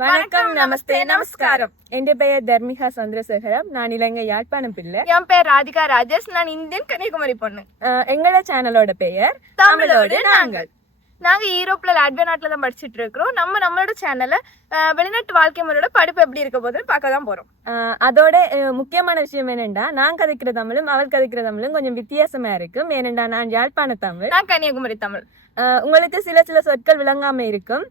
வணக்கம் நமஸ்தே நமஸ்காரம். என் பெயர் தர்மிகா சந்திரசேகரம். நான் இலங்கை யாழ்ப்பாணம் பிள்ளை. என் பேர் ராதிகா ராஜேஷ். நான் இந்தியன் கன்னியாகுமரி பொண்ணு. அஹ் எங்களோட சேனலோட பெயர் தமிழோடு நாங்கள். நாங்க ஈரோப்ல லாட்வியா நாட்டுல தான் படிச்சிட்டு இருக்கிறோம். நம்ம நம்மளோட சேனல்ல வெளிநாட்டு வாழ்க்கை முறையோட படிப்பு எப்படி இருக்க போகுதுன்னு பார்க்க தான் போறோம். அதோட முக்கியமான விஷயம் என்னென்னா நான் கதைக்கிற தமிழும் அவள் கதைக்கிற தமிழும் கொஞ்சம் வித்தியாசமா இருக்கும். ஏனென்றா நான் யாழ்ப்பாண தமிழ். நான் கன்னியாகுமரி தமிழ். உங்களுக்கு சில சில சொற்கள் விளங்காம இருக்கும்.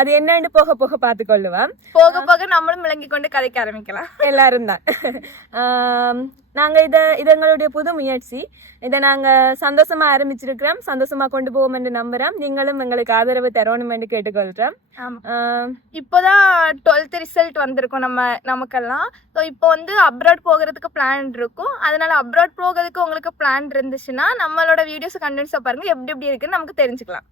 அது என்னன்னு போக போக பார்த்து கொள்ளுவோம் போக போக நம்மளும் விளங்கி கொண்டு கதைக்க ஆரம்பிக்கலாம். எல்லாரும் தான். ஆம், நாங்க இத இது எங்களுடைய புது முயற்சி. இதை நாங்க சந்தோஷமா ஆரம்பிச்சிருக்கிறோம். சந்தோஷமா கொண்டு போவோம் என்று நம்புறோம். நீங்களும் எங்களுக்கு ஆதரவு தரணும் என்று ஆம், இப்போதான் டுவெல்த் ரிசல்ட் வந்திருக்கும் நம்ம நமக்கெல்லாம். ஸோ இப்போ வந்து அப்ராட் போகிறதுக்கு பிளான் இருக்கும். அதனால அப்ராட் போகிறதுக்கு உங்களுக்கு பிளான் இருந்துச்சுன்னா நம்மளோட வீடியோஸ் கண்டென்ட்ஸை பாருங்க. எப்படி எப்படி இருக்குன்னு நமக்கு தெரிஞ்சுக்கலாம்.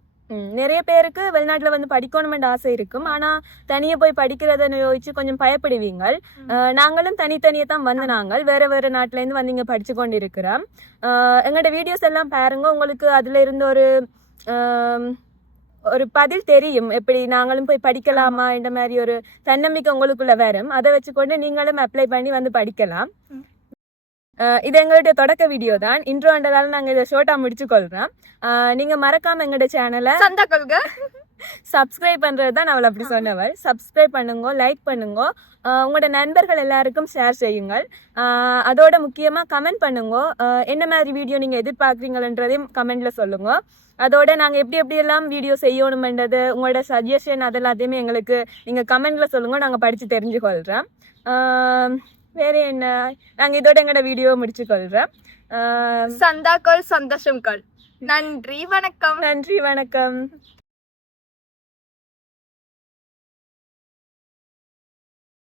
நிறைய பேருக்கு வெளிநாட்டுல வந்து படிக்கணுமென்று ஆசை இருக்கும். ஆனா தனியா போய் படிக்கிறத யோசிச்சு கொஞ்சம் பயப்படுவீங்க அஹ், நாங்களும் தனித்தனியே தான் வந்து நாங்கள் வேற வேற நாட்டுல இருந்து வந்து இங்க படிச்சு கொண்டு இருக்கிறோம் எங்களோட வீடியோஸ் எல்லாம் பாருங்க. உங்களுக்கு அதுல இருந்து ஒரு ஒரு பதில் தெரியும். எப்படி நாங்களும் போய் படிக்கலாமா இந்த மாதிரி ஒரு தன்னம்பிக்கை உங்களுக்குள்ள வரும். அதை வச்சுக்கொண்டு நீங்களும் அப்ளை பண்ணி வந்து படிக்கலாம். இது எங்களுடைய தொடக்க வீடியோ தான். இன்ட்ரோன்றதால நாங்க இதை ஷோர்ட்டா முடிச்சு கொள்றோம் அஹ், நீங்க மறக்காம எங்களோட சேனலை சந்தா கொள்கை சப்ஸ்கிரைப் பண்றது தான் அவள் அப்படி சொன்னவள். சப்ஸ்கிரைப் பண்ணுங்க லைக் பண்ணுங்க உங்களோட நண்பர்கள் எல்லாருக்கும் ஷேர் செய்யுங்கள். அதோட முக்கியமா கமெண்ட் பண்ணுங்க. என்ன மாதிரி வீடியோ நீங்க எதிர்பார்க்குறீங்கன்றதையும் கமெண்ட்ல சொல்லுங்க. அதோட நாங்க எப்படி எப்படி எல்லாம் வீடியோ செய்யணுமென்றது உங்களோட சஜஷன் அதெல்லாத்தையுமே எங்களுக்கு நீங்க கமெண்ட்ல சொல்லுங்க நாங்க படிச்சு தெரிஞ்சு கொள்றோம் ஆஹ் வேற என்ன? நாங்க இதோட எங்களோட வீடியோ முடிச்சு கொள்றோம் ஆஹ் சந்தாக்கள் சந்தோஷம்கள் நன்றி வணக்கம். நன்றி வணக்கம்.